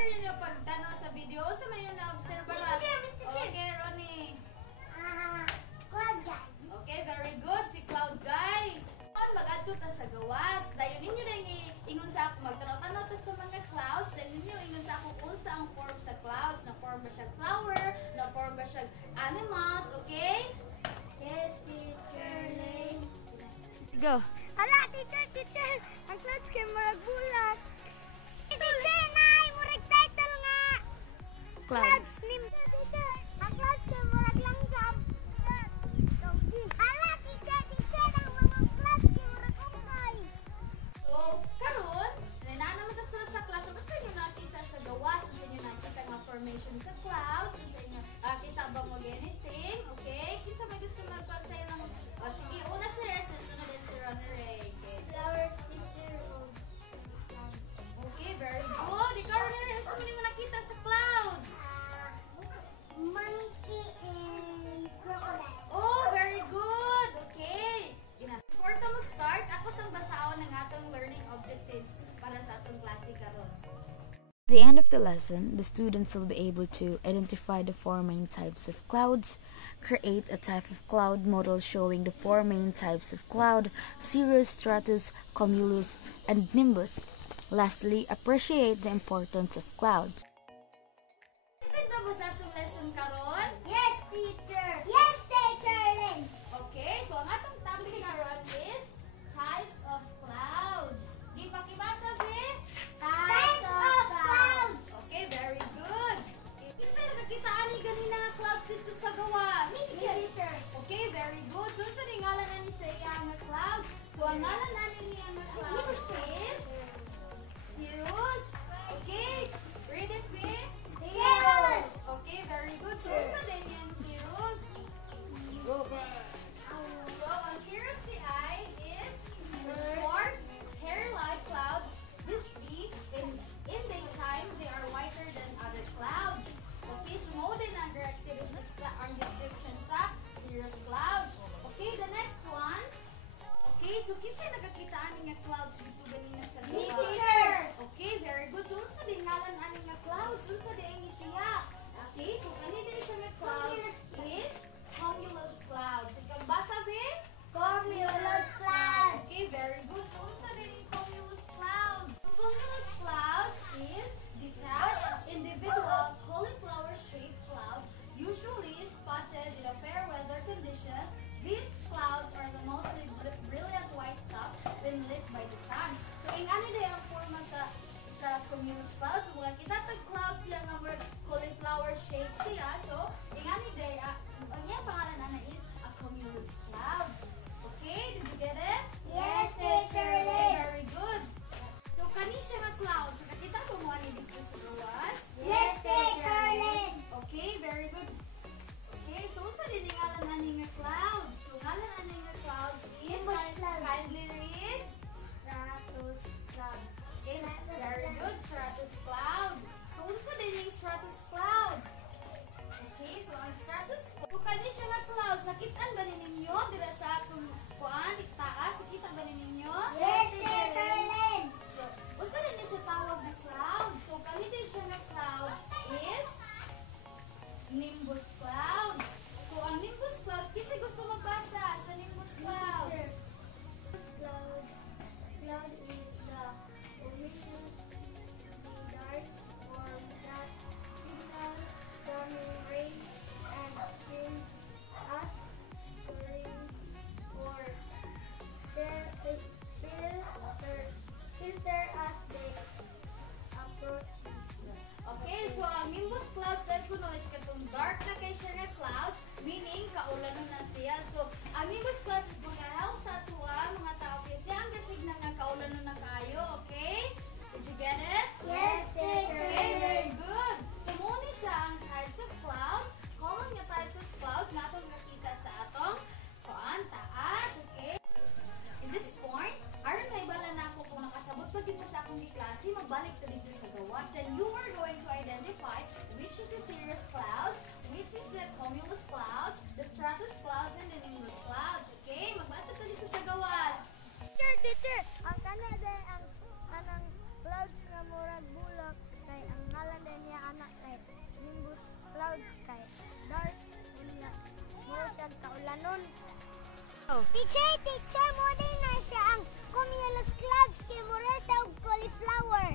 after yun yung pagtanaw sa video, sa may yung na-observe na. Okay, Ronnie. Cloud guy. Okay, very good. Si Cloud Guy. Mag-adto ta sa gawas. Dayon ninyo na ingon sa ako. Magtanaw-tanaw ta sa mga clouds. Dayon ninyo ingon sa ako kung sa ang form sa clouds. Na-form ba siya flower? Na-form ba siya animals? Okay? Yes, teacher. Name. Go. Hala, teacher. Ang clouds kay marag bulak. Teacher, nay, murag title nga. Clouds slim. Teacher, ang clouds kay marag langsam. Hala, teacher, ang mga clouds kay marag umay. So, karon, nanana mo ta sa class. Ano sa inyo nakita sa gawas? Ano sa inyo nakita nga formation sa clouds? Ano sa inyo nakita ba mo anything? Okay? Kinsa may gusto magpapasaya ng... O, sige, una si Reza, sunod din si Ronnie Ray. Okay. Flowers, teacher. Okay, very good. Ikaw, Ronnie Ray, ano mo nakita sa clouds? Monkey and crocodile. Oh, very good. Okay. Before ta mag-start, ako sang basaon ng atong learning objectives para sa atong klase karon. At the end of the lesson, the students will be able to identify the four main types of clouds, create a type of cloud model showing the four main types of cloud, cirrus, stratus, cumulus, and nimbus. Lastly, appreciate the importance of clouds. Tignan mo sa atong lesson karon? Yes, teacher. Yes, teacher. Lynn. Okay, so ang atong topic karon is types of clouds. Di pa kibasa, be? Types of clouds. Okay, very good. Kinsa nakakita ani ganina nga clouds dito sa gawas? Teacher. Okay, very good. So sa ngalan na ni sa iya nga cloud. So ang ngalan na niya nga cloud is cirrus. Okay, read it, be? Cirrus. Okay, very good. So sa din yung cirrus. So ang cirrus CI is the short, hair-like clouds. This week, in daytime, they are whiter than other clouds. Okay, so mo din ang directives sa ang description sa cirrus clouds. Okay, the next one. Okay, so kinsa nakakita ani nga clouds dito ganina sa gawas? Teacher. Okay, very good. So unsa din ngalan ani nga clouds? Unsa din ang siya? Okay, so kani din siya nga cloud is cumulus clouds. Ikaw basa be? Cumulus cloud. Okay, very good. So unsa din ang cumulus clouds? Cumulus clouds is detached, individual, cauliflower-shaped clouds, usually spotted in a fair weather conditions. These clouds are the mostly brilliant white top when lit by the sun. So, ingani day ang forma sa cumulus clouds. So, mga kitatag clouds lang nga mga cauliflower shape siya. So, ingani day, ang iyang pangalan na is a cumulus clouds. Okay, did you get it? Yes, teacher. Okay, very good. So, kani siya nga clouds. So, nakita mo mo ani dito sa gawas? Yes, teacher. Lynn. Okay, very good. Okay, so unsa din ang ngalan ani nga clouds? So ngalan ani nga clouds is Nimbus cloud. kindly read. Stratus cloud. Okay, very good. Stratus cloud. So unsa din ang stratus cloud? Okay, so ang stratus cloud. So kani siya nga clouds, nakita-an ba ninyo dira sa atong kuan taas? Nakita ba ninyo? Yes, teacher. Lynn. So unsa din siya tawag na cloud? So kani din siya nga cloud is nimbus clouds. So, ang nimbus clouds, kasi gusto magbasa sa nimbus clouds. Cloud. Cloud is the omission the dark form that signals coming rain and sends us rain or filter as they approach. Okay, so ang nimbus clouds dahil kuno is katong dark na kay siya nga clouds, meaning kaulanon na siya. So, ang nimbus clouds is mga help sa atua, mga tao kay siya ang gasigna nga kaulanon na kayo, okay? Did you get it? Yes, teacher. Okay, very good. So, muna siya ang types of clouds. Common nga types of clouds na atong nakita sa atong kuan taas, okay? In this point, aron may bala na ako kung nakasabot pa dito sa akong klase, magbalik ka dito sa gawas. Then you are going to identify which is the cirrus clouds, which is the cumulus clouds, the stratus clouds, and the nimbus clouds. Okay? ang kaulanon. Oh. Teacher, mo din na siya ang cumulus clouds kay mura sa cauliflower.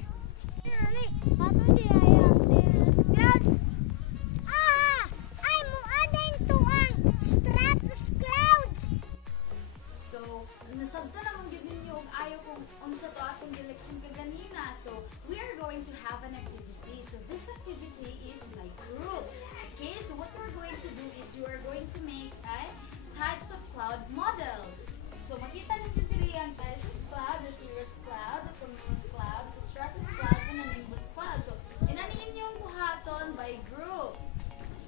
Ani, ato di ay ang cirrus clouds. Ay mo adin to ang stratus clouds. So, nasabta naman gid ninyo og ayo kung unsa to atong election kaganina. So, we are going to have an activity. So, this activity is by group. Okay, so what we're going to do is you are going to make a types of cloud model. So, makita ninyo diri ang types of cloud, the cirrus cloud, the cumulus clouds, the stratus clouds, and the nimbus clouds. So, inani ninyong buhaton by group.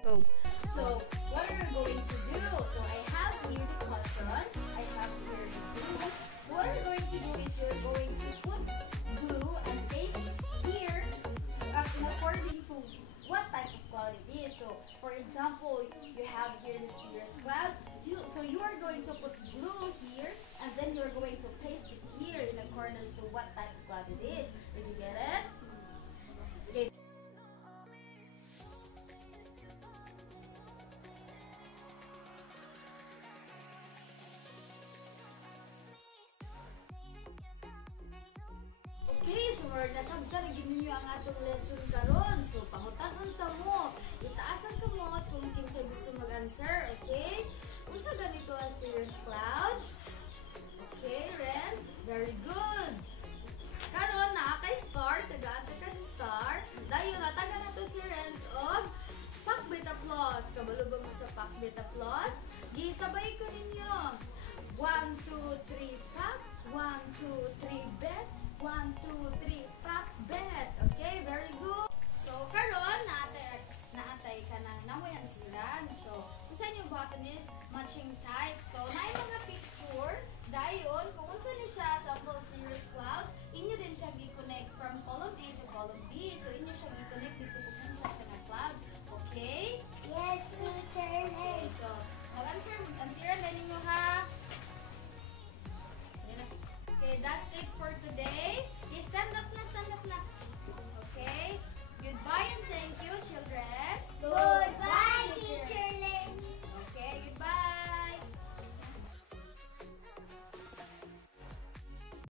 Oh. So, what are you going to do? So, I have here the cotton, I have here the glue. So, what you're going to do is you're going to put glue and paste here according to what type of cloud it is. So, for example, you have here the cirrus clouds. So, you are going to put glue here and then you're going to paste it here in accordance to what type of cloud it is. Did you get it? Okay. Okay, so more nasabta na gid ninyo ang atong lesson karon. So pangutan-on ta mo, itaasan ka mo kung kinsay gusto mag-answer, okay? Unsa ganito ang cirrus clouds? Okay, Renz, very good. Karon naa kay star, tagaan ta kag star. Dayon taga na to si Renz og pak beta plus. Kabalo ba mo sa pak beta plus? Gisabay ko ninyo. 1 2 3 pak, 1 2 3 bet. 1 2 3